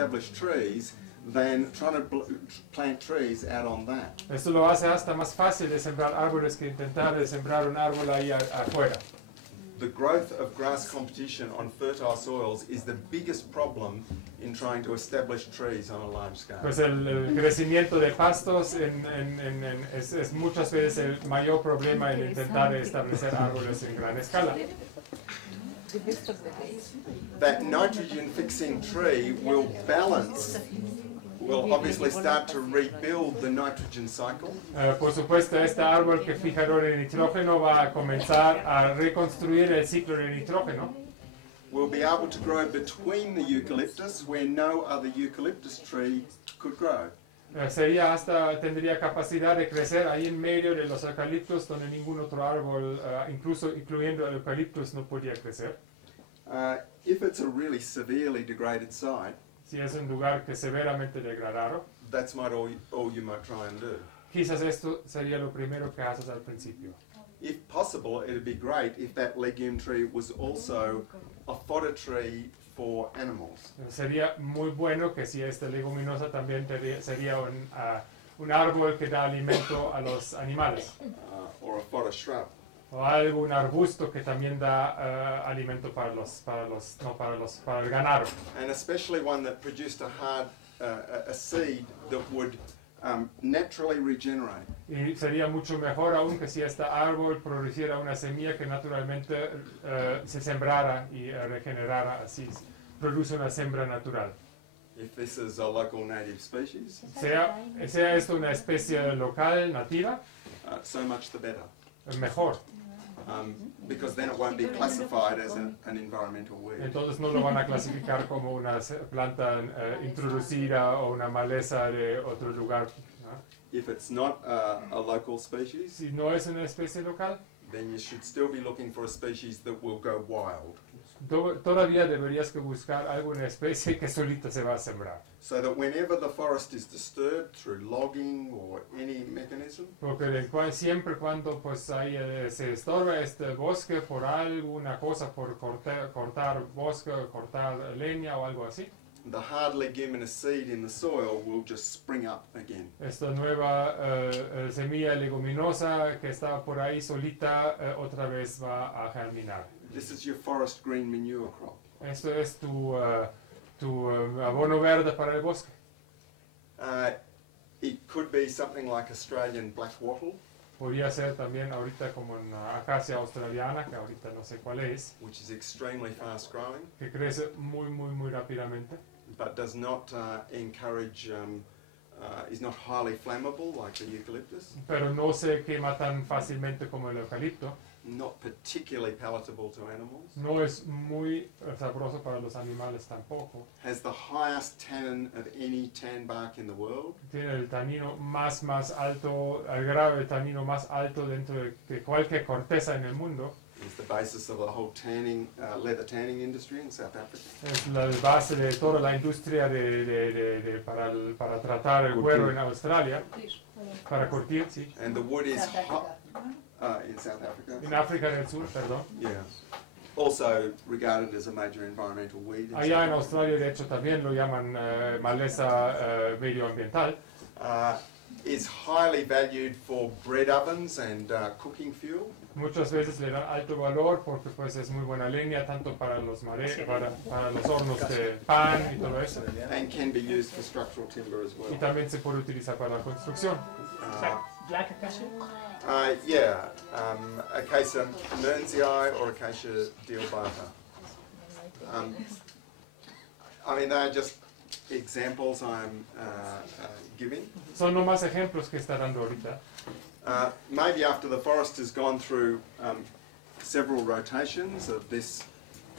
establish trees than trying to plant trees out on that. Esto lo hace hasta más fácil de sembrar árboles que intentar de sembrar un árbol ahí afuera. The growth of grass competition on fertile soils is the biggest problem in trying to establish trees on a large scale. Pues el crecimiento de pastos es muchas veces el mayor problema en intentar establecer árboles en gran escala. That nitrogen fixing tree will obviously start to rebuild the nitrogen cycle. Por supuesto, este árbol que fijador de nitrógeno va a comenzar a reconstruir el ciclo de nitrógeno. Will be able to grow between the eucalyptus where no other eucalyptus tree could grow. Tendría capacidad de crecer ahí en medio de los eucaliptos donde ningún otro árbol, incluyendo el eucaliptus, no podía crecer. If it's a really severely degraded site, Si es un lugar que severamente degradado, that's all you might try and do. quizás esto sería lo primero que haces al principio. If possible, it'd be great if that legume tree was also a fodder tree for animals. Sería muy bueno que si esta leguminosa también sería un árbol que da alimento a los animales. Or a fodder shrub. O algún arbusto que también da alimento para el ganado. And especially one that produced a seed that would naturally regenerate. Y sería mucho mejor aún que si este árbol produciera una semilla que naturalmente se sembrara y regenerara así. Produce una siembra natural. If this is a local native species, Sea esto una especie local, nativa, so much the better. Mejor. Because then it won't be classified as an environmental weed. Entonces no lo van a clasificar como una planta introducida o una maleza de otro lugar. ¿No? If it's not a local species, Si no es una especie local, then you should still be looking for a species that will go wild. Todavía deberías que buscar alguna especie que solita se va a sembrar. So that whenever the forest is disturbed through logging or any mechanism, Porque siempre cuando pues se estorba este bosque por alguna cosa, por cortar bosque, cortar leña o algo así, the hard leguminous seed in the soil will just spring up again. esta nueva semilla leguminosa que está por ahí solita otra vez va a germinar. This is your forest green manure crop. Esto es tu abono verde para el bosque. It could be something like Australian black wattle, Podría ser también ahorita como una acacia australiana, que ahorita no sé cuál es, which is extremely fast growing, que crece muy rápidamente, but does not encourage, is not highly flammable like the eucalyptus, pero no se quema tan fácilmente como el eucalipto. not particularly palatable to animals, No es muy sabroso para los animales tampoco. has the highest tannin of any tan bark in the world, Tiene el tanino más alto, el grado de tanino más alto dentro de cualquier corteza en el mundo. is the basis of the whole tanning, leather tanning industry in South Africa. Es la base de toda la industria para tratar el cuero en Australia, para curtir, sí. And the wood is hot in South Africa. En África del Sur, perdón. Yeah. Also regarded as a major environmental weed. Allá en Australia, de hecho, también lo llaman maleza medioambiental. Is highly valued for bread ovens and cooking fuel. Muchas veces le dan alto valor porque pues es muy buena leña tanto para los para los hornos de pan y todo eso. And can be used for structural timber as Y well. también se puede utilizar para la construcción. Black acacia? Yeah, Acacia Mearnsii or Acacia dealbata. I mean, they're just examples I'm giving. Son nomás ejemplos que está dando ahorita. Maybe after the forest has gone through several rotations of this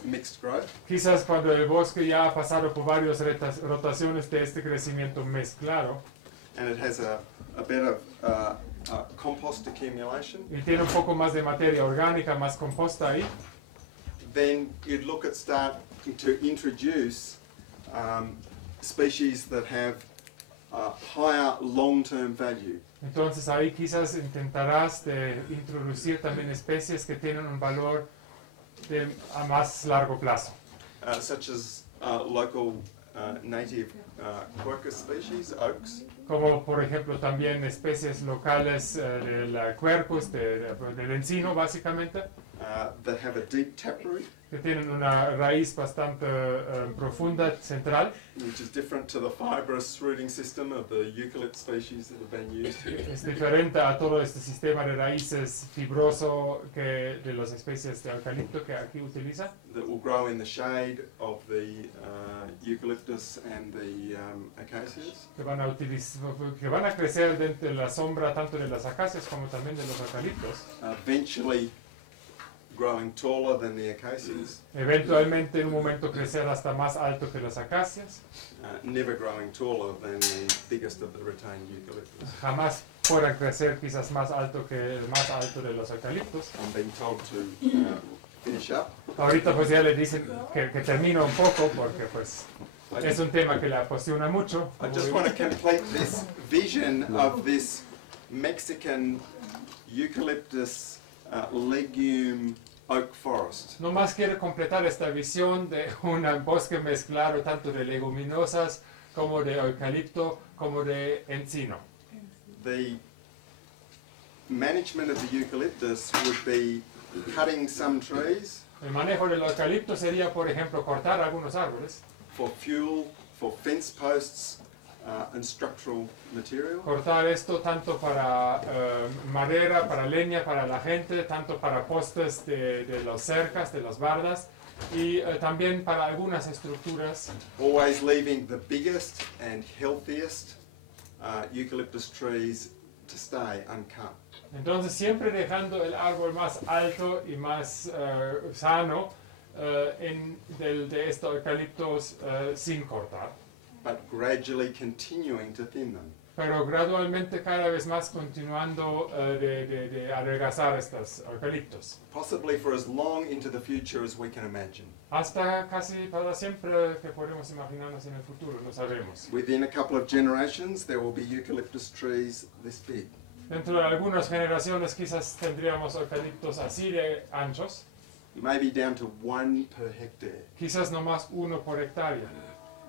mixed growth, Quizás cuando el bosque ya ha pasado por varias rotaciones de este crecimiento mezclado and it has a bit of compost accumulation, y tiene un poco más de materia orgánica, más composta ahí, then you'd look at starting to introduce species that have higher long-term value. entonces ahí quizás intentarás de introducir también especies que tienen un valor a más largo plazo. Such as local native quercus species, oaks, como por ejemplo también especies locales del quercus, del encino básicamente, that have a deep taproot, que tienen una raíz bastante profunda, central. which is different to the fibrous rooting system of the eucalypt species that have been used here. Es diferente a todo este sistema de raíces fibroso que de las especies de eucalipto que aquí utiliza, That will grow in the shade of the eucalyptus and the acacias. que van a crecer dentro de la sombra tanto de las acacias como también de los eucaliptos. Eventually growing taller than the acacias, Eventualmente en un momento crecer hasta más alto que las acacias. never growing taller than the biggest of the retained eucalyptus. Jamás puedan crecer quizás más alto que el más alto de los eucaliptos. I'm being told to finish up. Ahorita pues ya le dicen que termino un poco porque pues es un tema que le apasiona mucho. I just want to complete this vision of this Mexican eucalyptus legume oak forest. No más quiere completar esta visión de un bosque mezclado tanto de leguminosas como de eucalipto como de encino. The management of the eucalyptus would be cutting some trees El manejo del eucalipto sería, por ejemplo, cortar algunos árboles, for fuel, for fence posts and structural material. cortar esto tanto para madera, para leña, para la gente, tanto para postes de las cercas, de las bardas y también para algunas estructuras, Always leaving the biggest and healthiest eucalyptus trees to stay uncut. entonces siempre dejando el árbol más alto y más sano de estos eucaliptos sin cortar, But gradually continuing to thin them. pero gradualmente cada vez más continuando de adelgazar estos eucaliptos. Possibly for as long into the future as we can imagine. Hasta casi para siempre que podemos imaginarnos en el futuro, no sabemos. Within a couple of generations, there will be eucalyptus trees this big. Dentro de algunas generaciones quizás tendríamos eucaliptos así de anchos, Maybe down to 1 per hectare. quizás no más uno por hectárea,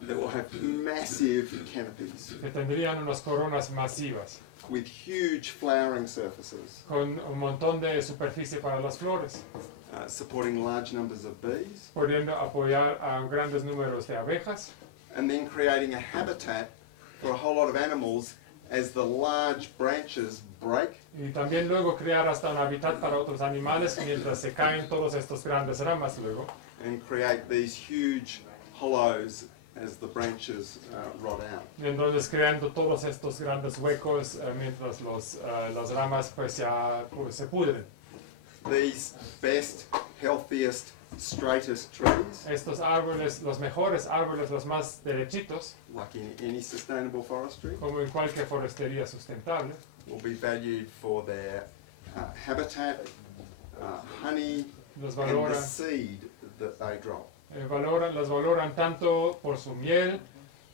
That will have massive canopies que tendrían unas coronas masivas, with huge flowering surfaces, con un montón de superficie para las flores, supporting large numbers of bees, pudiendo apoyar a grandes números de abejas, and then creating a habitat for a whole lot of animals as the large branches break y también luego crear hasta un hábitat para otros animales mientras se caen todos estos grandes ramas luego, and create these huge hollows as the branches rot out. y entonces creando todos estos grandes huecos mientras las ramas pues ya pues, se pudren. These best, healthiest, straightest trees, Estos árboles, los mejores árboles, los más derechitos, like in any sustainable forestry, como en cualquier forestería sustentable, will be valued for their habitat, honey, los and the valoran, seed that they drop. las valoran tanto por su miel,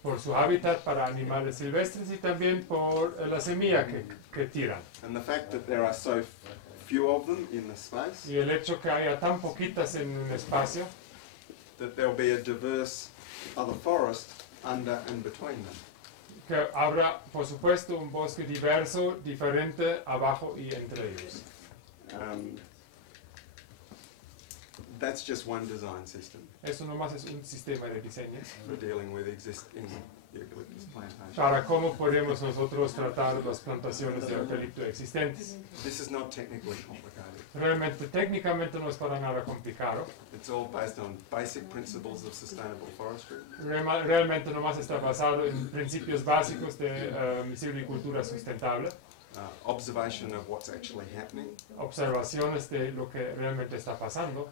por su hábitat para animales silvestres y también por la semilla que tiran. And the fact that there are so few of them in the space, Y el hecho que haya tan poquitas en un espacio, that there'll be a diverse other forest under and between them. que habrá por supuesto un bosque diverso, diferente abajo y entre ellos. That's just one design system Eso nomás es un sistema de diseño for dealing with existing eucalyptus plantations. para cómo podemos nosotros tratar las plantaciones de eucalipto existentes. This is not technically complicated. Realmente, técnicamente no es para nada complicado. It's all based on basic principles of sustainable forestry. Realmente nomás está basado en principios básicos de silvicultura sustentable, Observation of what's actually happening, observaciones de lo que realmente está pasando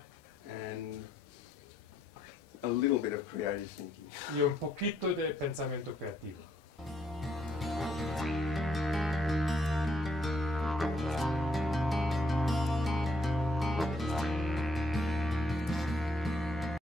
and a little bit of creative thinking. y un poquito de pensamiento creativo.